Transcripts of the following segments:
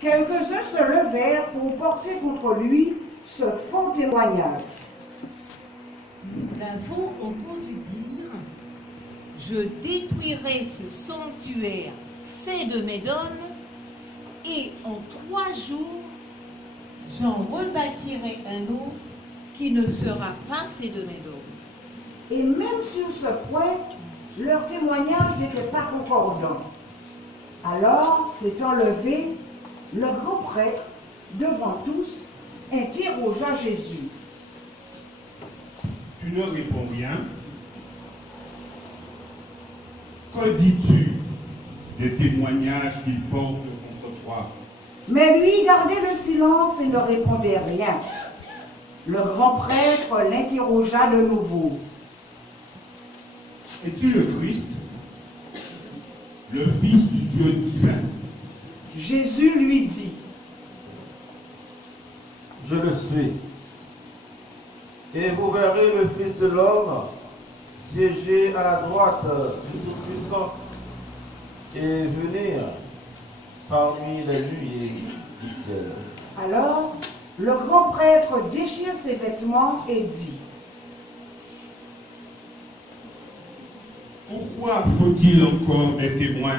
Quelques-uns se levèrent pour porter contre lui ce faux témoignage. Nous l'avons entendu dire: je détruirai ce sanctuaire fait de médone, et en 3 jours, j'en rebâtirai un autre qui ne sera pas fait de médone. Et même sur ce point, leur témoignage n'était pas concordant. Alors, s'étant levé, le grand prêtre, devant tous, interrogea Jésus. Tu ne réponds rien. Que dis-tu des témoignages qu'ils portent contre toi? Mais lui gardait le silence et ne répondait rien. Le grand prêtre l'interrogea de nouveau. Es-tu le Christ, le Fils du Dieu divin? Jésus lui dit: Je le suis. Et vous verrez le Fils de l'homme siéger à la droite du Tout-Puissant et venir parmi les nuées du ciel. Alors, le grand prêtre déchire ses vêtements et dit: Pourquoi faut-il encore des témoins?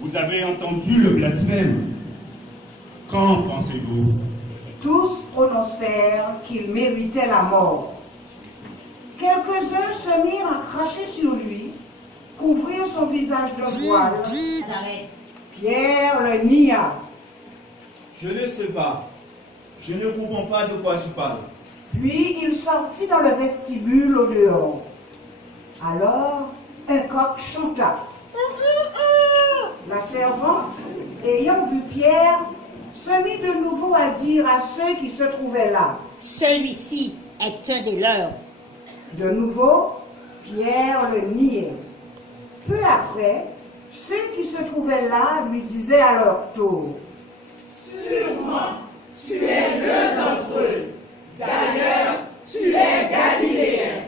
Vous avez entendu le blasphème. Qu'en pensez-vous? Tous prononcèrent qu'il méritait la mort. Quelques-uns se mirent à cracher sur lui, couvrir son visage de voile. Pierre le nia. Je ne sais pas. Je ne comprends pas de quoi tu parles. Puis il sortit dans le vestibule au dehors. Alors, un coq chanta. La servante, ayant vu Pierre, se mit de nouveau à dire à ceux qui se trouvaient là: celui-ci est un des leurs. De nouveau, Pierre le niait. Peu après, ceux qui se trouvaient là lui disaient à leur tour: sûrement, tu es l'un d'entre eux. D'ailleurs, tu es galiléen.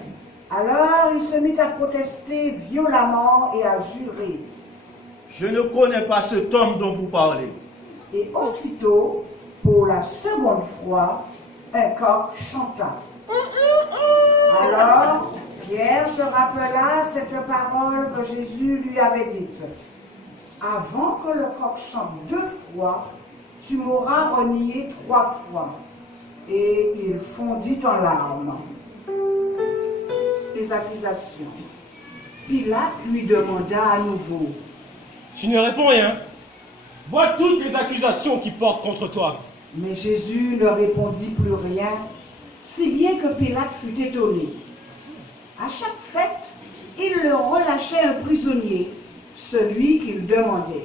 Alors il se mit à protester violemment et à jurer. Je ne connais pas cet homme dont vous parlez. Et aussitôt, pour la seconde fois, un coq chanta. Alors, Pierre se rappela cette parole que Jésus lui avait dite: avant que le coq chante 2 fois, tu m'auras renié 3 fois. Et il fondit en larmes. Les accusations. Pilate lui demanda à nouveau: tu ne réponds rien. Vois toutes les accusations qui portent contre toi. Mais Jésus ne répondit plus rien, si bien que Pilate fut étonné. À chaque fête, il leur relâchait un prisonnier, celui qu'il demandait.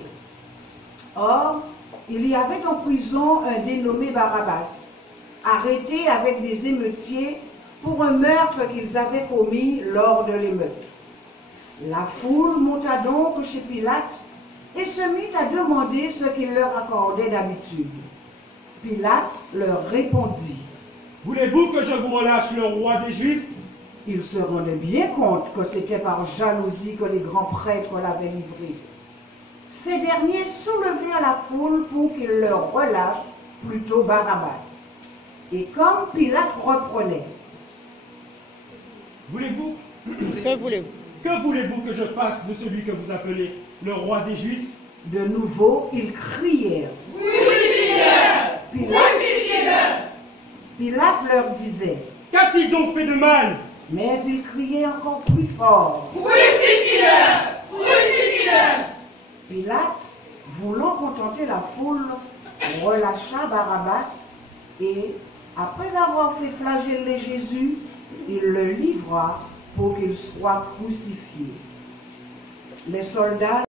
Or, il y avait en prison un dénommé Barabbas, arrêté avec des émeutiers pour un meurtre qu'ils avaient commis lors de l'émeute. La foule monta donc chez Pilate et se mit à demander ce qu'il leur accordait d'habitude. Pilate leur répondit: voulez-vous que je vous relâche le roi des Juifs? Il se rendait bien compte que c'était par jalousie que les grands prêtres l'avaient livré. Ces derniers soulevèrent la foule pour qu'il leur relâche plutôt Barabbas. Et comme Pilate reprenait: voulez-vous Que voulez-vous que je fasse de celui que vous appelez le roi des Juifs? De nouveau, ils crièrent: Crucifie-le! Crucifie-le! Pilate leur disait: qu'a-t-il donc fait de mal? mais ils criaient encore plus fort. Crucifie-le! Crucifie-le! Pilate, voulant contenter la foule, relâcha Barabbas et, après avoir fait flageller Jésus, il le livra pour qu'il soit crucifié. Les soldats